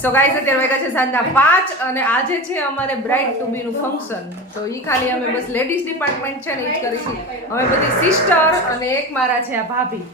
સો guys અત્યારે વાગ્યા છે સાંજના પાંચ અને આજે છે અમારે બ્રાઇડ ટુ બી નું ફંક્શન તો ઈ ખાલી અમે બસ લેડીઝ ડિપાર્ટમેન્ટ છે ને ઈ જ કરીશું. અમે બધી સિસ્ટર અને એક મારા છે આ ભાભી.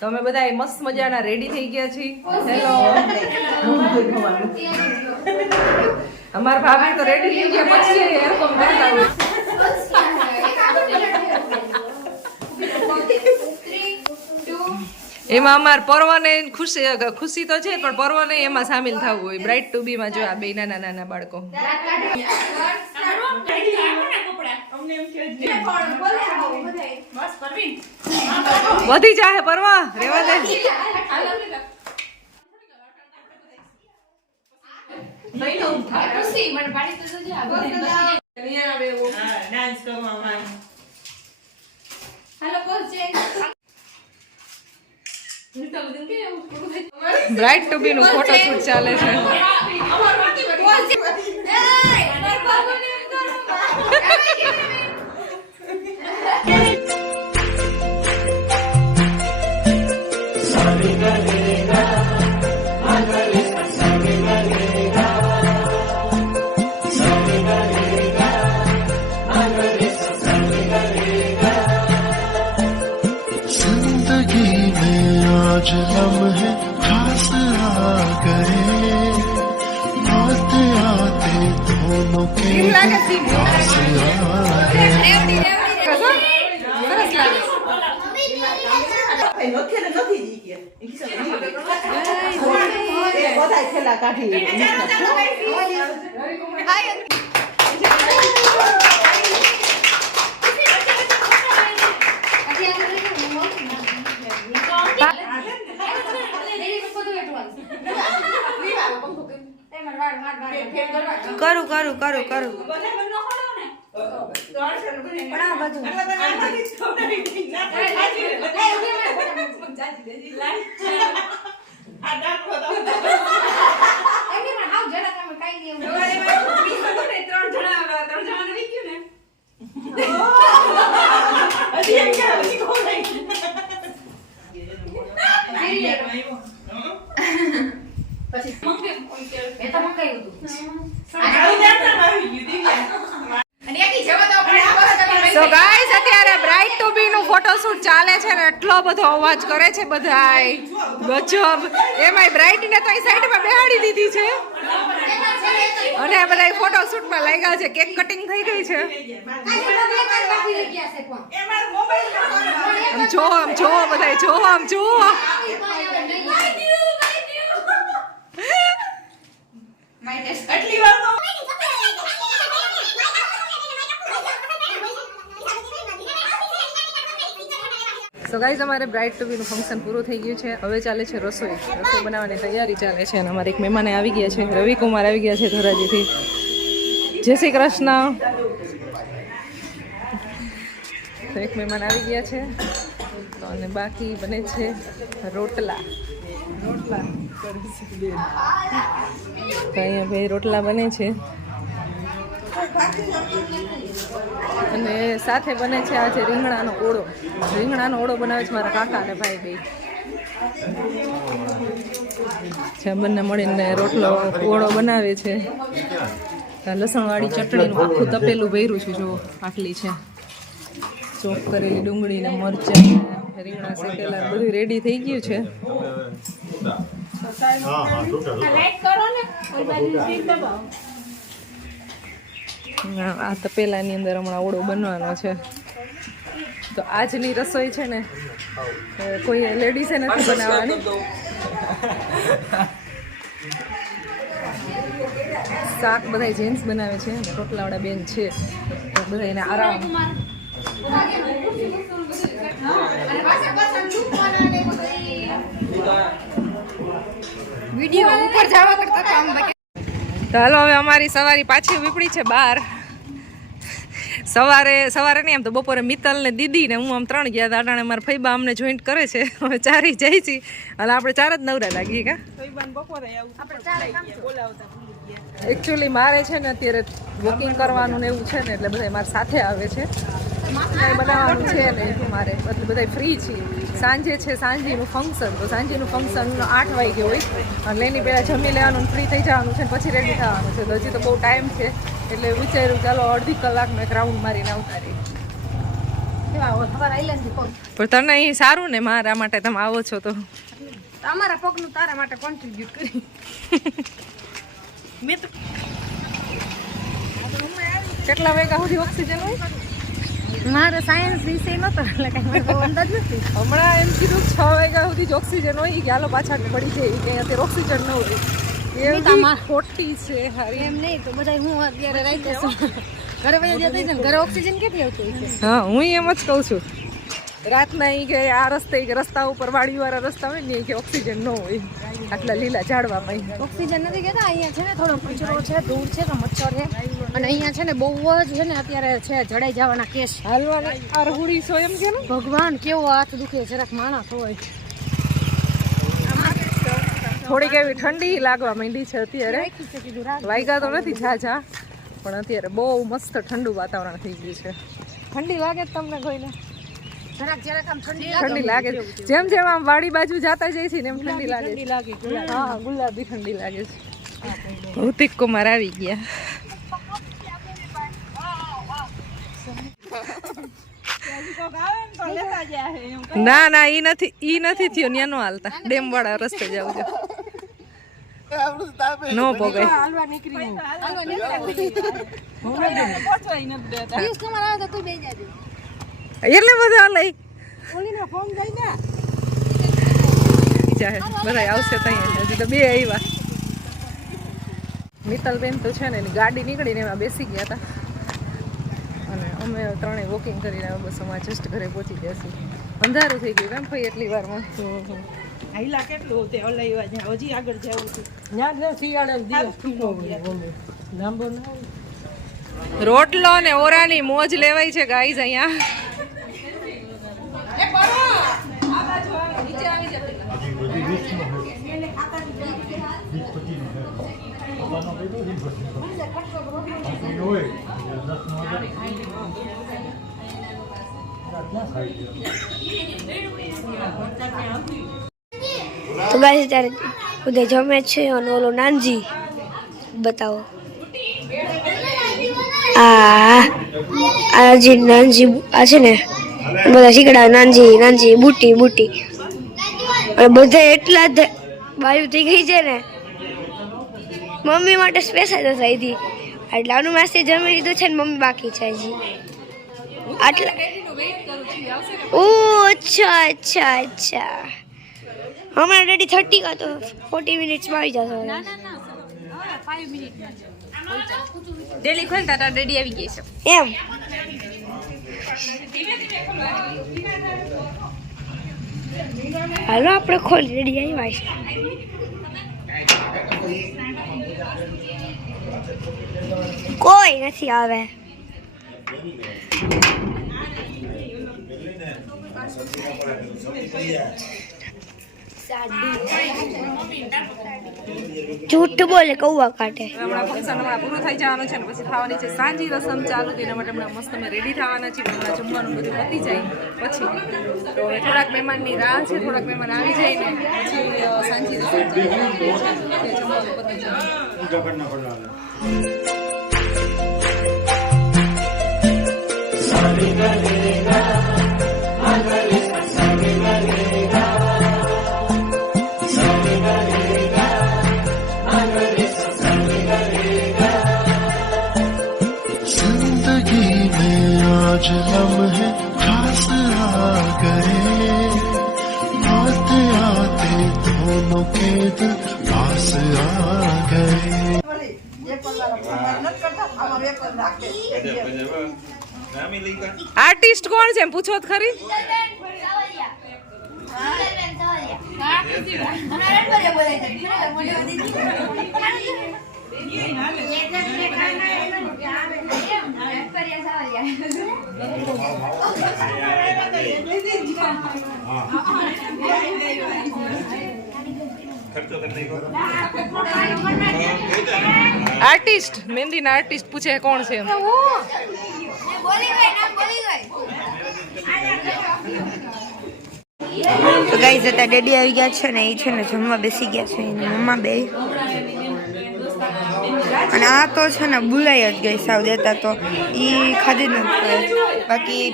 તો અમે બધા મસ્ત મજાના રેડી થઈ ગયા છીએ. અમારા ભાભી તો રેડી થઈ ગયા પછી એરકોમ કરતા એમાં અમાર પર્વને ખુશી ખુશી તો છે પણ પર્વને એમાં સામેલ થવું હોય. બ્રાઇટ ટુ બી માં જો આ બે નાના નાના બાળકો. વધી જાહે પરવા રેવા દે. ડાન્સ કરવામાં બ્રાઇટ ટુ બી નું ફોટો શૂટ ચાલે છે. Sorry, એ નથી ને નથી કે. એ કાઢી કરું કરું કરું કરું. હજી એમ કે હજી કોણ નહીં. આવું જાણતા આવી ગયું સો ગાઈસ અત્યારે બ્રાઇટ ટુ બી નું ફોટોશૂટ ચાલે છે ને એટલો બધો અવાજ કરે છે બધાય. ગજબ. એમાંય બ્રાઇટ ને તો સાઈડમાં બેહાડી દીધી છે. અને બધા ફોટોશૂટમાં લાગ્યા છે. કેક કટિંગ થઈ ગઈ છે. જો, આમ જો બધાય, જો, આમ જો. એટલી વાર સો ગાઈઝ અમારે બ્રાઇટ ટુ બીનું ફંક્શન પૂરું થઈ ગયું છે. હવે ચાલે છે રસોઈ. રસોઈ બનાવવાની તૈયારી ચાલે છે અને અમારે એક મહેમાન આવી ગયા છે. રવિકુમાર આવી ગયા છે ધોરાજીથી. જય શ્રી કૃષ્ણ. એક મહેમાન આવી ગયા છે. અને બાકી બને છે રોટલા. રોટલા. અહીંયા ભાઈ રોટલા બને છે. અને સાથે બને છે આજે રીંગણાનો ઓળો. રીંગણાનો ઓળો બનાવે છે મારા કાકા અને ભાઈ બે. છે બંને મળીને રોટલો ઓળો બનાવે છે. આ લસણવાળી ચટણીનું આખું તપેલું ભર્યું છે જો આટલી છે. ચોપ કરેલી ડુંગળી ને મરચાં રીંગણા શેકેલા બધું રેડી થઈ ગયું છે. હા, આ તપેલાની અંદર હમણાં ઓળો બનવાનો છે. તો આજની રસોઈ છે ને કોઈ લેડીઝે નથી બનાવવાની. શાક બધા જેન્ટ્સ બનાવે છે રોટલાવાળા બેન છે. તો બધા એને આરામ. વીડિયો ઉપર જવા કરતા તો હાલો હવે અમારી સવારી પાછી ઉપડી છે બહાર. સવારે સવારે નહીં આમ તો બપોરે મિત્તલ ને દીદી ને હું આમ ત્રણ ગયા હતા અટાણે મારા ફઈબા અમને જોઈન્ટ કરે છે. અમે ચારી જઈ છીએ અને આપણે ચાર જ નવરા લાગીએ કા? એકચ્યુઅલી મારે છે ને અત્યારે વોકિંગ કરવાનું ને એવું છે ને એટલે બધા મારા સાથે આવે છે. કાંઈ બનાવવાનું છે ને મારે. એટલે બધા ફ્રી છીએ સાંજે છે સાંજેનું ફંક્શન તો સાંજેનું ફંક્શન આઠ વાગે હોય. અને એની પહેલાં જમી લેવાનું ફ્રી થઈ જવાનું છે પછી રેડી થવાનું છે. તો હજી તો બહુ ટાઈમ છે. એટલે વિચાર્યું ચાલો અડધી કલાક મેં ગ્રાઉન્ડ મારીને આવતા રહી પણ તને અહીં સારું ને મારા માટે તમે આવો છો તો. અમારા પગનું તારા માટે કોન્ટ્રીબ્યુટ કરી. કેટલા વાગ્યા સુધી ઓક્સિજન હોય? મારો સાયન્સ વિષય નતો એટલે કઈ બહુ અંદાજ નથી. હમણાં એમ કીધું છ વાગ્યા સુધી જ ઓક્સિજન હોય કે હાલો પાછા પડી જાય કે અત્યારે ઓક્સિજન ન હોય. ખોટી છે હારી. એમ નહીં તો બધા હું અત્યારે રાઈ છું. ઘરે વયા જતા ને ઘરે ઓક્સિજન ક્યાંથી આવતું છે? હા હું એમ જ કહું છું. રાતના ઈ કે આ રસ્તે રસ્તા ઉપર વાડીવાળા રસ્તા હોય ને કે ઓક્સિજન ન હોય. આટલા લીલા ઝાડવામાં ઓક્સિજન નથી કહેતા અહીંયા છે ને થોડો કચરો છે ધૂળ છે તો મચ્છર છે. અને અહીંયા છે ને બહુ જ છે ને અત્યારે છે જડાઈ જવાના કેસ. હાલવા અરહુડી સો એમ કે ભગવાન કેવો હાથ દુખે જરાક માણસ હોય. થોડીક એવી ઠંડી લાગવા માંડી છે અત્યારે. વાયગા તો નથી ઝાઝા પણ અત્યારે બહુ મસ્ત ઠંડુ વાતાવરણ થઈ ગયું છે. ઠંડી લાગે છે તમને કોઈને? ઠંડી ઠંડી લાગે જેમ જેમ આમ વાડી બાજુ જાતા જઈ છે એમ ઠંડી લાગે છે. હા ગુલાબી ઠંડી લાગે છે. ભૌતિક કુમાર આવી ગયા. ના ના ઈ નથી ઈ નથી થયો. ન્યા નો હાલતા. ડેમ વાળા રસ્તે જવું છો. નો પોગાય હાલવા નીકળી પિયુષ કુમાર આવે તો તું બે જાજે. એટલે બધા લઈ. ઓલીનો ફોન ગઈ ને. ચાહે બધા આવશે ત્યાં હજી તો બે આવ્યા મિત્તલબેન તો છે ને એની ગાડી નીકળીને એમાં બેસી ગયા હતા અને અમે ત્રણેય વોકિંગ કરીને બસ અમારે જસ્ટ ઘરે પહોંચી જશું અંધારું થઈ ગયું કેમ ભાઈ એટલી વારમાં? હાઈલા કેટલું તે હલાવ્યા જ્યાં. હજી આગળ જવું હતું. રોટલો ને ઓરાની મોજ લેવાય છે ગાઈઝ અહીંયા. તો ગાઈસ ત્યારે બધે જમે છે અને ઓલો નાનજી બતાવો આ આ નાનજી આ છે ને બધા શીકડા નાનજી નાનજી બુટી બુટી અને બધા એટલા જ વાયુ થઈ ગઈ છે ને મમ્મી માટે સ્પેશિયલ થઈ હતી એટલે આનું માસે જમી લીધું છે ને મમ્મી બાકી છે હજી આટલા ઓ અચ્છા અચ્છા અચ્છા હમણાં રેડી થર્ટી કા તો ફોર્ટી મિનિટ્સમાં આવી જશે. ડેલી ખોલતા ડેડી આવી ગઈ છે. એમ? હાલો આપણે ખોલી રેડી આવ્યા છે. કોઈ નથી આવે. જૂઠ બોલે કૌવા કાઢે. હમણાં ફંક્શન હમણાં પૂરું થઈ જવાનું છે ને પછી ખાવાની છે સાંજી રસમ ચાલુ તેના એના માટે હમણાં મસ્ત અમે રેડી થવાના છીએ હમણાં જમવાનું બધું પતી જાય પછી. તો હવે થોડાક મહેમાનની રાહ છે થોડાક મહેમાન આવી જાય ને પછી સાંજી રસમ. જમવાનું પતી જાય. आज लम्हे खास आ गए आते आते दोनों के दिल पास आ गए આર્ટિસ્ટ કોણ છે એમ પૂછો તો ખરી આર્ટિસ્ટ મહેંદીના આર્ટિસ્ટ પૂછે કોણ છે એમ તો ગાઈઝ અત્યારે ડેડી આવી ગયા છે ને એ છે ને જમવા બેસી ગયા છે, એની મમ્મા બે. અને આ તો છે ને બોલાઈ જ ગઈ સાવ દેતા તો. એ ખાધી નથી બાકી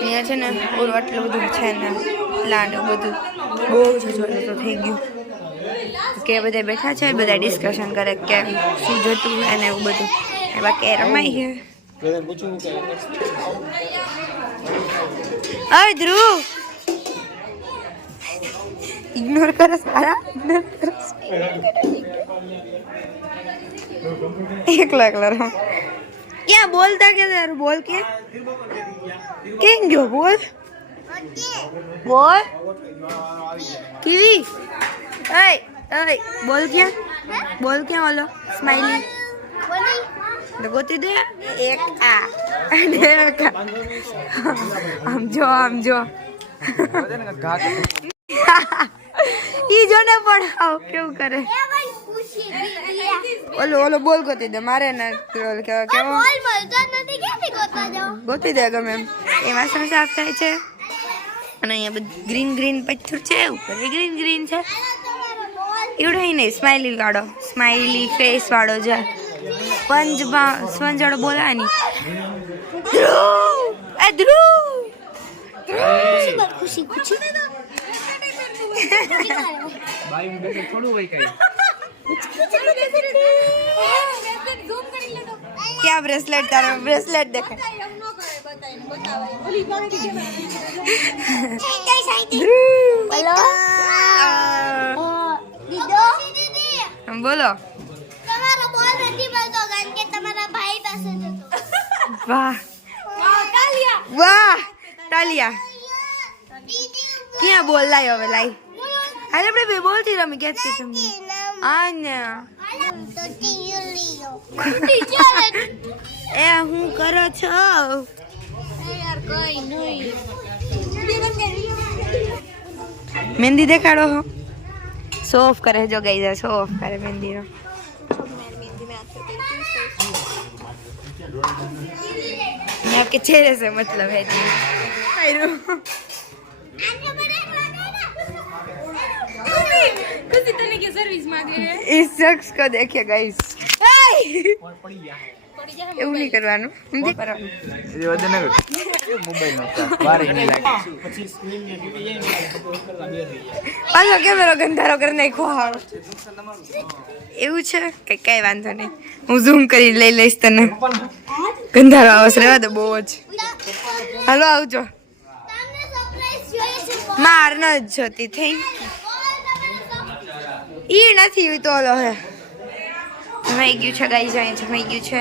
અહીંયા છે ને ઓલું આટલું બધું છે ને પ્લાન બધું. બહુ જ તો થઈ ગયું. કે બધા બેઠા છે, બધા ડિસ્કશન કરે કે શું જોતું અને એવું બધું. બાકી રમાઈ છે હવે ધ્રુવ. ઇગ્નોર કરે સારા. ઇગ્નોર કરો. એકલા એકલા રહો. ક્યાં બોલતા કે તારું બોલ કે? કેમ ગયો બોલ? બોલ. કીવી. એય એય બોલ ક્યાં? બોલ ક્યાં ઓલો? સ્માઈલી. ગોતી દે. એક આ. અને એક આમ જો આમ જો. ઈ જો ને પણ આવ કેવું કરે. ઓલો ઓલો બોલ ગોતી દે મારે ને ઓલો કેવો ગોતી દે ગમે એમ. એ વાસણ સાફ થાય છે. અને અહીંયા બધું ગ્રીન ગ્રીન પથ્થર છે ઉપર ગ્રીન ગ્રીન છે. એવડો ઈ નહીં સ્માઈલી વાળો. સ્માઈલી ફેસ વાળો છે. સ્પંજ સ્પંજ વાળો બોલાયની ધ્રુવ! એ ધ્રુવ! ખુશી ખુશી? ક્યાં બ્રેસલેટ તારો બ્રેસલેટ દેખાય बोलो બોલો તમારો બોલ નથી મળતો કારણ કે તમારા ભાઈ પાસે જતો વાહ વાહ તાલિયા ક્યાં બોલ લાય હવે લાઈ હાલ આપણે બે બોલતી રમી ગયા છીએ તમે આન્યા તો ટીયુ લીયો એ હું કરો છો યાર કઈ નહીં મહેંદી દેખાડો હો શો ઓફ કરે જો ગઈ શો ઓફ કરે મહેંદીનો मैं आपके चेहरे से मतलब है जी आयरो इस शख्स को देखिए गाइस એવું નહીં કરવાનું સમજી કરવાનું પાછો કેમેરો ગંધારો કરી નાખો હાવ એવું છે કઈ કઈ વાંધો નહીં હું ઝૂમ કરી લઈ લઈશ તને ગંધારો આવશે રહેવા દે બહુ જ હાલો આવજો તમને સરપ્રાઈઝ જોઈએ છે માર ન જ જોતી થઈ ઈ નથી તો ઓલો હે. જમાઈ ગયું છે ગાઈ જાય જમાઈ ગયું છે.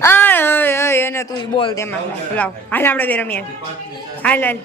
અય અય એને તું બોલ બોલ તેમાં લાવ. હાલ, આપણે બે રમીએ. હાલ હાલ.